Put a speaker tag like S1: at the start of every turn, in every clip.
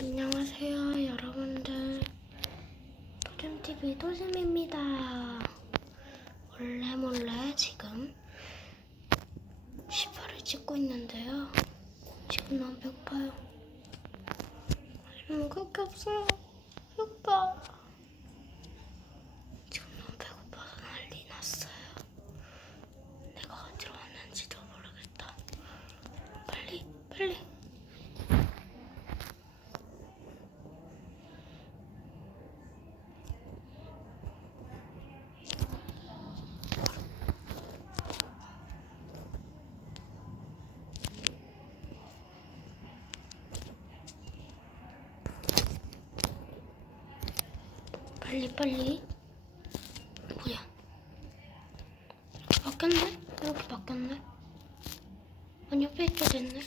S1: 안녕하세요, 여러분들. 도잼TV 도잼입니다. 몰래 몰래 지금 10화를 찍고 있는데요. 지금 너무 배고파요. 먹을 게 없어요. 배고파. 지금 너무 배고파서 난리 났어요. 내가 어디로 왔는지도 모르겠다. 빨리, 빨리. 빨리 빨리 뭐야 바뀌었네? 이렇게 바뀌었네 아니 옆에 있게 됐네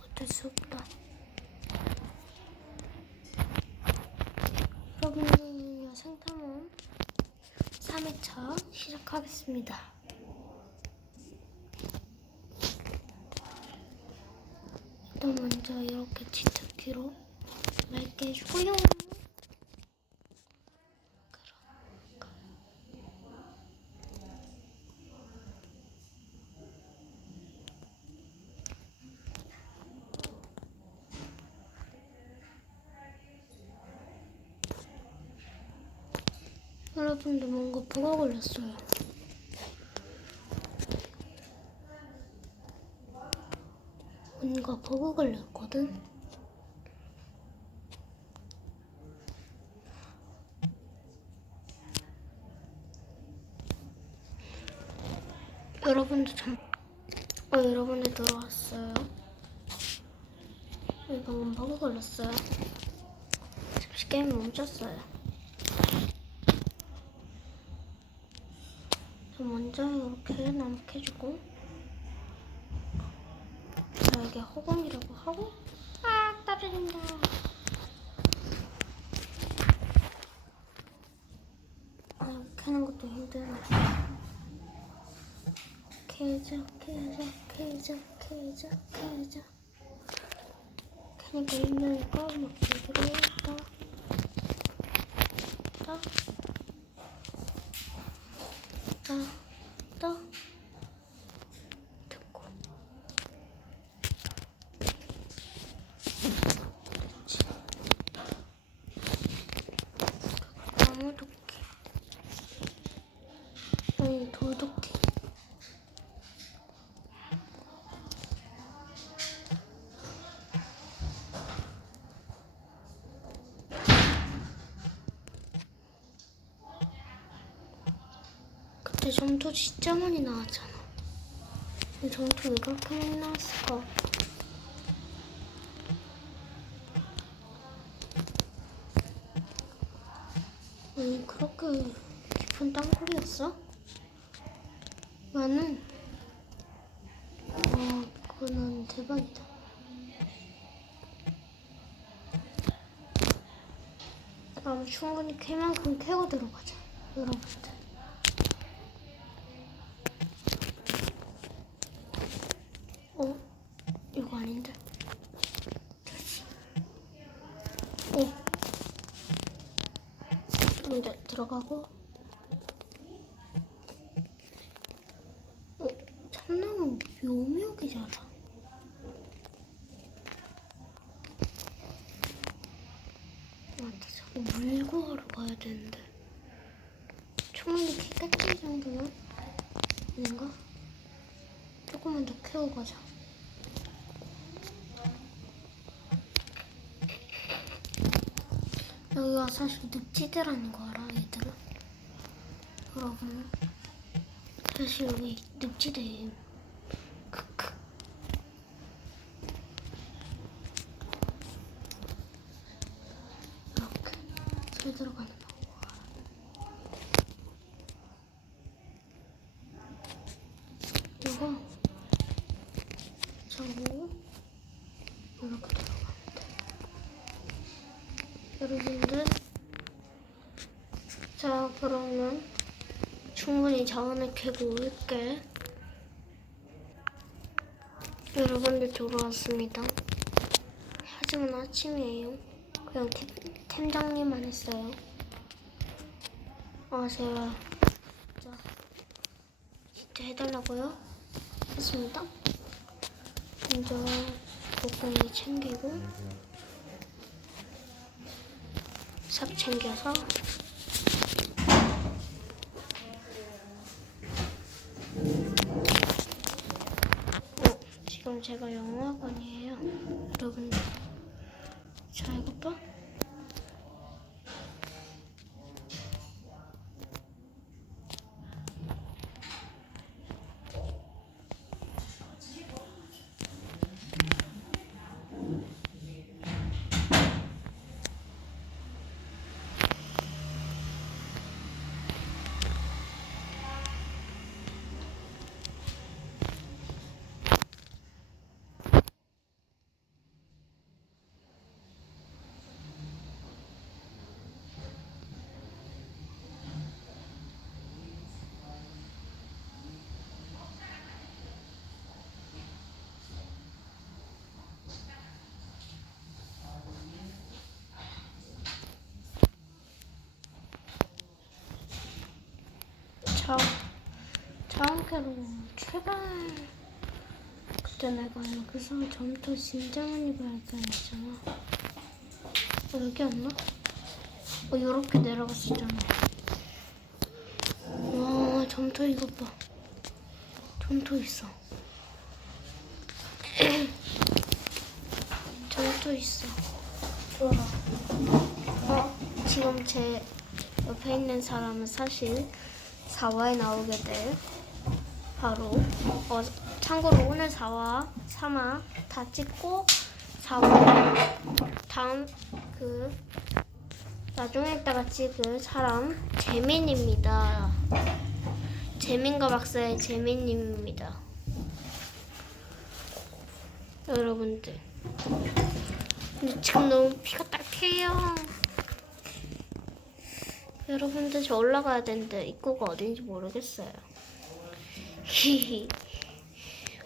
S1: 어쩔 수 없다 여러분들 야생탐험 3회차 시작하겠습니다. 일단 먼저 이렇게 치트키로 맑게 해주고요. 그럼 여러분들 부가 걸렸어요. 뭔가 버그 걸렸거든. 여러분도 참, 어, 여러분들 들어왔어요. 이 방금 버그 걸렸어요. 잠시 게임 멈췄어요. 저 먼저 이렇게 남해주고. 자 여기 허공이라고 하고. 아 떨어진다. 아 이렇게 하는 것도 힘드네 케이저 케이저 케이저 케이저 케이저 그니까 힘드니까 막 여기로 떠 떠. 아, 또 듣고 그렇지 나무 도끼 아니 돌도끼 그때 점토 진짜 많이 나왔잖아. 근데 점토 왜 그렇게 많이 나왔을까? 아니 그렇게 깊은 땅굴이었어? 나는 와 그거는 대박이다. 나무 충분히 캐만큼 캐고 들어가자 여러분들. 어? 이거 아닌데? 다시. 어. 이제 들어가고. 어, 참나무 묘묘하게 자라. 맞다, 저거 물고 하러 가야 되는데. 충분히 키까지 정도면? 아닌가? 조금만 더 캐고 가자. 여기가 사실 늪지대라는 거 알아, 얘들아? 여러분, 사실 여기 늪지대예요. 크크. 이렇게 잘 들어가는 거. 이거 저거 이렇게 들어가면 돼. 여러분들 자, 그러면 자원을 캐고 올게. 여러분들 돌아왔습니다. 하지만 아침이에요. 그냥 템, 템장님만 했어요. 아, 제발. 진짜, 진짜 해달라고요? 했습니다. 먼저 목공이 챙기고 삽 챙겨서 어, 지금 제가 영어학원이에요. 여러분들. 자, 이거 봐. 자, 자원캐로 출발. 그때 내가 여기서 점토 진짜 많이 발견했잖아. 어, 여기 왔나? 어, 요렇게 내려갔었잖아. 와, 점토 이거 봐. 점토 있어. 점토 있어. 좋아. 어, 지금 제 옆에 있는 사람은 사실 4화에 나오게 될 바로 어, 참고로 오늘 4화, 3화 다 찍고 4화 다음 그 나중에 있다가 찍을 사람 재민입니다. 재민과 박사의 재민님입니다. 여러분들 근데 지금 너무 피가 딱해요. 여러분들 저 올라가야 되는데 입구가 어딘지 모르겠어요.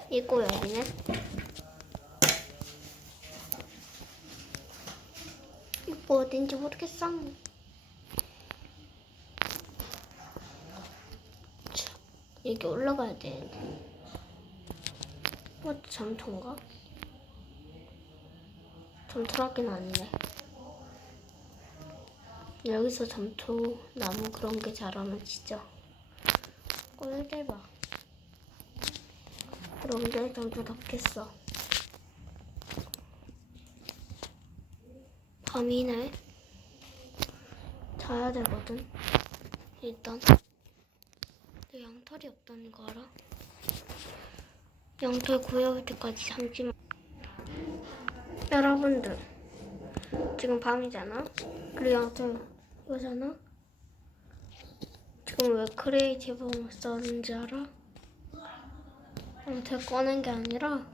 S1: 입구 여기네. 입구 어딘지 모르겠어. 자, 여기 올라가야 되는데. 뭐 점토인가? 점토라긴 아니네. 여기서 점토 나무 그런 게 자라면 진짜 꿀 대박. 여러분들 점토 덮겠어. 밤이네. 자야 되거든. 일단 내 양털이 없다는 거 알아? 양털 구해올 때까지 잠시만. 여러분들 지금 밤이잖아. 그리고 양털 이거잖아. 지금 왜 크리에이티브 썼는지 알아? 양털 꺼낸 게 아니라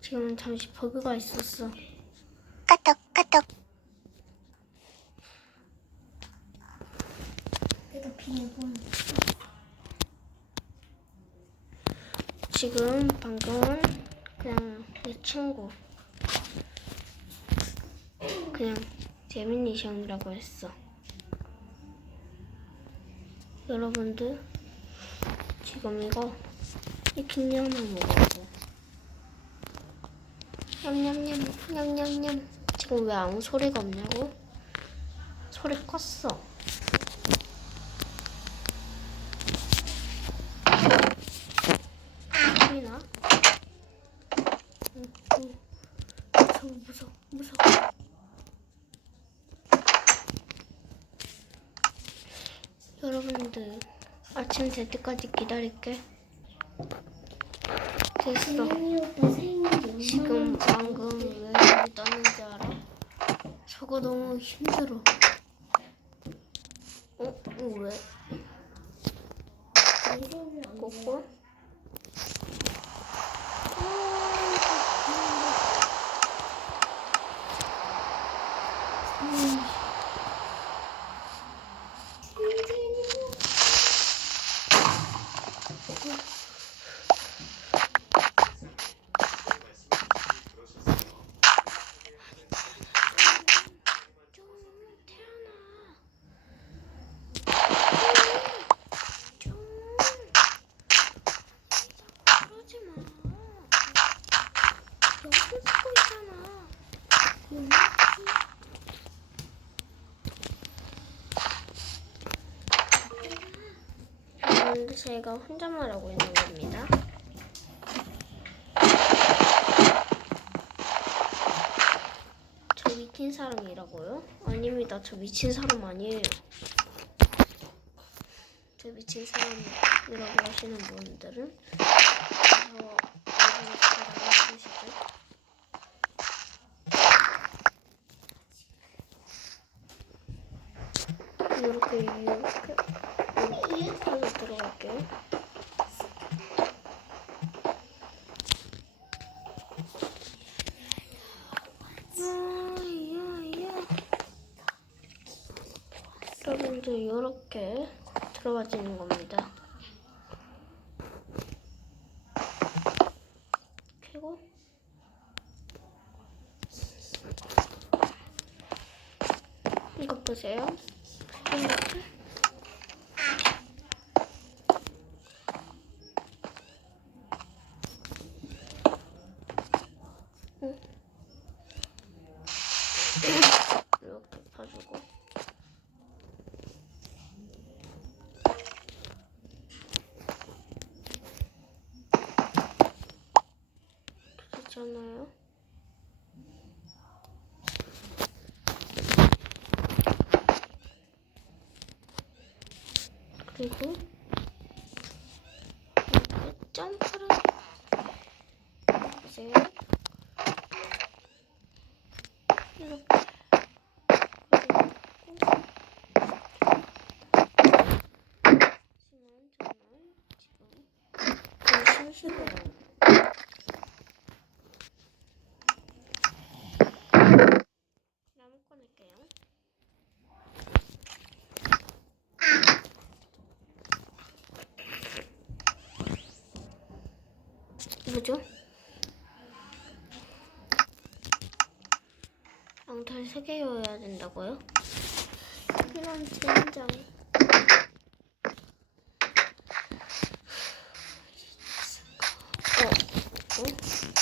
S1: 지금 잠시 버그가 있었어. 내가 비밀번 지금 방금은 그냥 내 친구 그냥 재민이 시험이라고 했어 여러분들 지금 이거 치킨 하나 먹었고 냠냠냠 냠냠냠. 지금 왜 아무 소리가 없냐고? 소리 껐어 소리나? 응, 응. 무서워, 무서워, 무서워. 여러분들, 아침 될 때까지 기다릴게. 됐어. 지금 방금 왜 떴는지 알아? 저거 너무 힘들어. 어? 어 왜? 꼬꼬? 근데 제가 혼잣말 하고 있는 겁니다. 저 미친 사람이라고요? 아닙니다. 저 미친 사람 아니에요. 저 미친 사람이라고 하시는 분들은 저 이렇게 이렇게 해서 들어갈게요. 야야야. 여러분들 이렇게 들어가지는 겁니다. 그리고 이거 보세요. 그렇잖아요. 그리고 점프를 보세요. 이렇게 하지만 정말 지금 좀 심심해요. 나무 꺼낼게요. 뭐죠? 양털 3개여야 된다고요? 이런 젠장. 어, 어?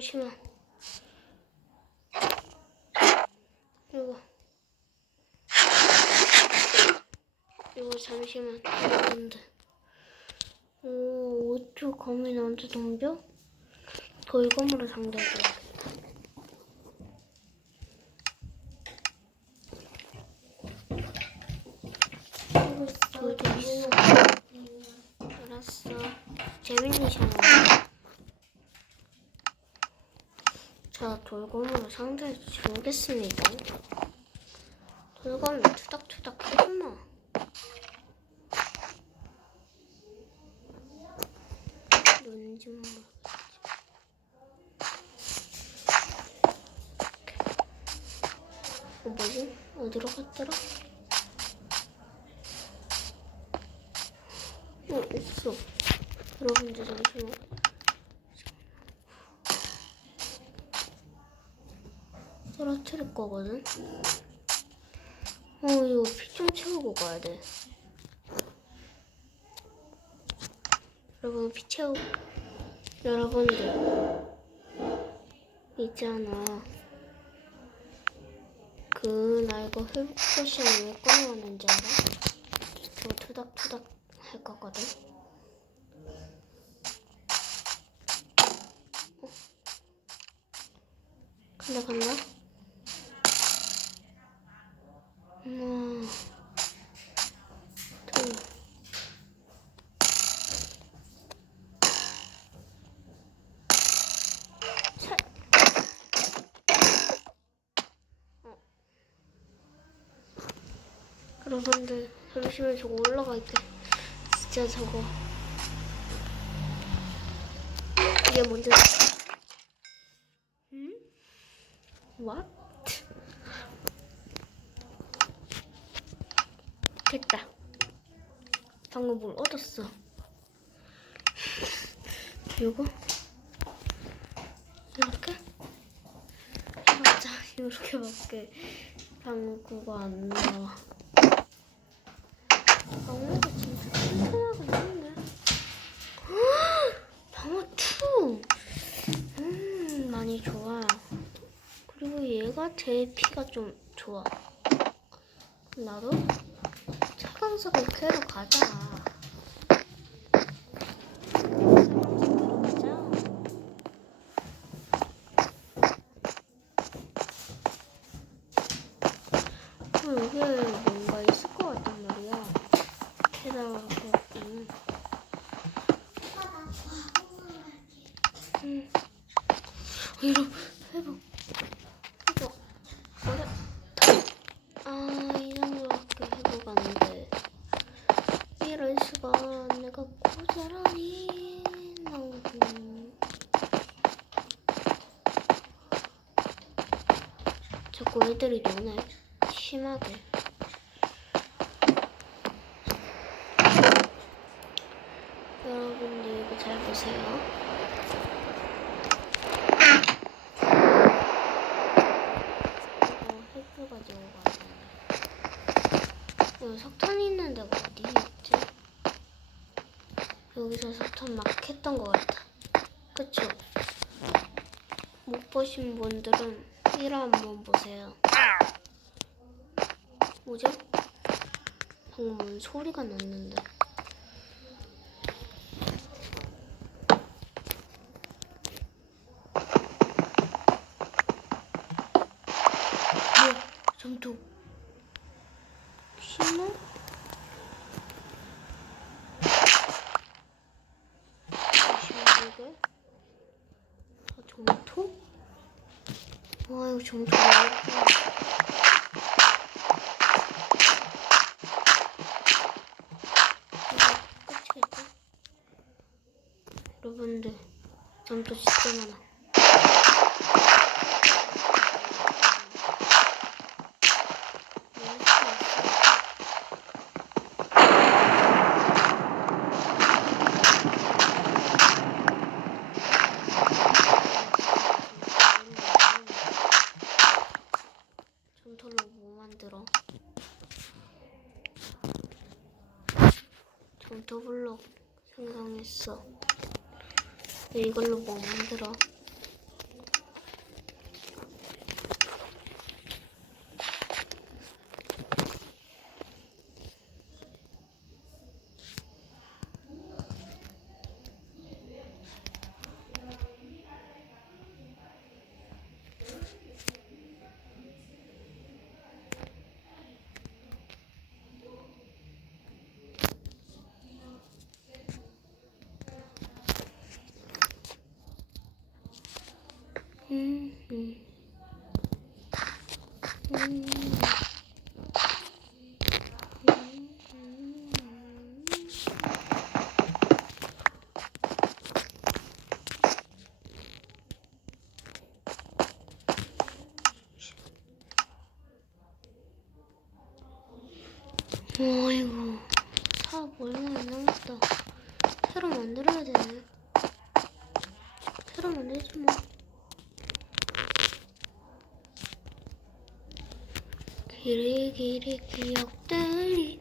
S1: 잠시만. 이거. 이거 잠시만. 여러분들. 오, 어쩌 감이 나한테 덤벼? 돌검으로 상대해줘야겠다. 있어? 알았어. 재민이 잖아 자, 돌검으로 상대해 주겠습니다. 돌검이 투닥투닥 해주마. 뭔지 모르겠지. 어, 뭐지? 어디로 갔더라? 어, 없어. 여러분들 잠시만. 떨어뜨릴 거거든. 어, 이거 피 좀 채우고 가야 돼. 여러분, 피 채우. 여러분들. 있잖아. 그, 나 이거 회복 포션 왜 꺼내왔는지 알아? 저 투닥투닥 할 거거든. 어? 간다, 간다. 하나, 여러분들 잠시만 저거 올라갈게. 진짜 저거 이게 뭔지 응? What? 됐다. 방금 뭘 얻었어. 요거 이렇게 맞아 이렇게밖에 방구가 안 나와. 방구가 진짜 튼튼하고 있네. 방어 2. 음 많이 좋아요. 그리고 얘가 제 피가 좀 좋아. 나도 차강석을 캐러 가자. 어, 여기에 뭔가 있을 것 같단 말이야. 캐다가 음. 음. 이런 회복 회복 어려 아이 정도밖에 회복 안돼 이럴 수가 내가 고자라니 음. 자꾸 애들이 노네 심하게 여러분들 이거 잘 보세요 이거 햇불 가지고 가야 여기 석탄이 있는 데가 어디 있지? 여기서 석탄 막 했던 것 같아. 그쵸? 못 보신 분들은 1화 한번 보세요. 뭐죠? 방금 소리가 났는데. 뭐야? 점토. 신호? 아, 점토? 와 이거 뭐야? 끝이겠다. 여러분들 점토 진짜 많아. 점토로 뭐 생성했어. 이걸로 뭐 만들어? 음, 음. 음. 어이구, 사업 얼마 안 남았다. 새로 만들어야 되네. 새로 만들지 뭐. 길이 길이 기억들이.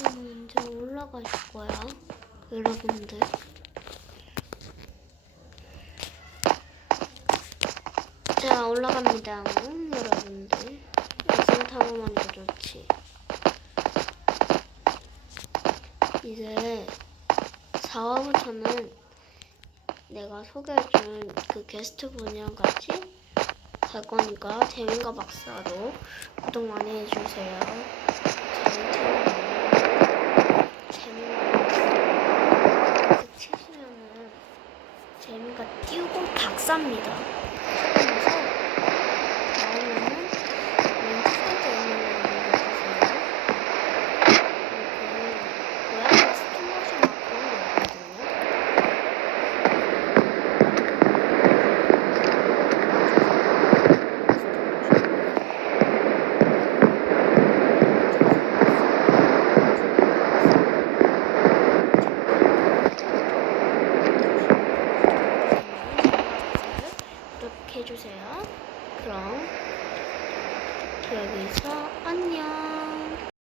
S1: 이제 올라가실 거야 여러분들. 자 올라갑니다 음, 여러분들. 영상 타고만 더 좋지. 이제 4화부터는 내가 소개해준 그 게스트 분이랑 같이 갈 거니까 재민과 박사도 구독 많이 해주세요. 재민과 박사 그 치시면은 재민과 띄우고 박사입니다.